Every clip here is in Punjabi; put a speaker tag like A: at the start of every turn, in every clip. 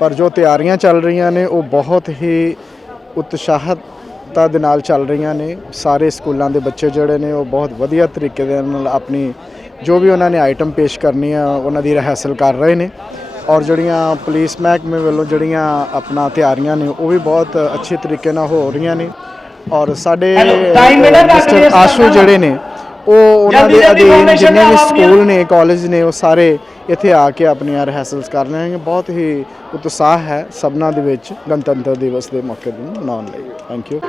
A: ਪਰ ਜੋ ਤਿਆਰੀਆਂ ਚੱਲ ਰਹੀਆਂ ਨੇ ਉਹ ਬਹੁਤ ਹੀ ਉਤਸ਼ਾਹਤਾ ਦੇ ਨਾਲ ਚੱਲ ਰਹੀਆਂ ਨੇ। ਸਾਰੇ ਸਕੂਲਾਂ ਦੇ ਬੱਚੇ ਜਿਹੜੇ ਨੇ ਉਹ ਬਹੁਤ ਵਧੀਆ ਤਰੀਕੇ ਦੇ ਨਾਲ ਆਪਣੀ ਜੋ ਵੀ ਉਹਨਾਂ ਨੇ ਆਈਟਮ ਪੇਸ਼ ਕਰਨੀ ਆ ਉਹਨਾਂ ਦੀ ਰਿਹਰਸਲ ਕਰ ਰਹੇ ਨੇ। ਔਰ ਜਿਹੜੀਆਂ ਪੁਲਿਸ ਮਹਿਕਮੇ ਵੱਲੋਂ ਜਿਹੜੀਆਂ ਆਪਣਾ ਤਿਆਰੀਆਂ ਨੇ ਉਹ ਵੀ ਬਹੁਤ ਅੱਛੇ ਤਰੀਕੇ ਨਾਲ ਹੋ ਰਹੀਆਂ ਨੇ। ਔਰ ਸਾਡੇ ਆਸ਼ੂ ਜਿਹੜੇ ਨੇ ਉਹ ਉਹਨਾਂ ਦੇ ਅਧੀਨ ਜਿੰਨੇ ਵੀ ਸਕੂਲ ਨੇ ਕਾਲਜ ਨੇ ਉਹ ਸਾਰੇ ਇੱਥੇ ਆ ਕੇ ਆਪਣੀਆਂ ਰਿਹਰਸਲਸ ਕਰ ਰਹੇ ਬਹੁਤ ਹੀ ਉਤਸ਼ਾਹ ਹੈ ਸਭਨਾਂ ਦੇ ਵਿੱਚ ਗਣਤੰਤਰ ਦਿਵਸ ਦੇ ਮੌਕੇ ਨੂੰ ਮਨਾਉਣ ਲਈ। Thank you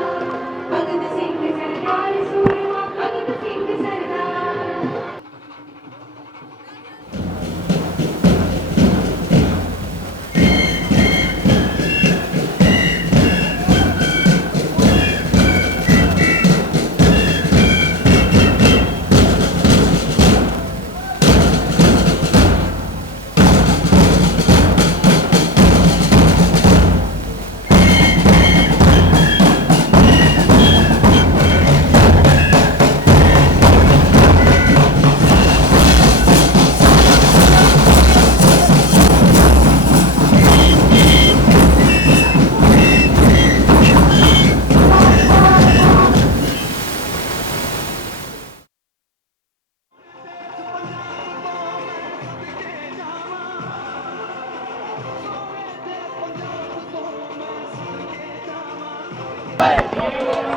A: Thank you.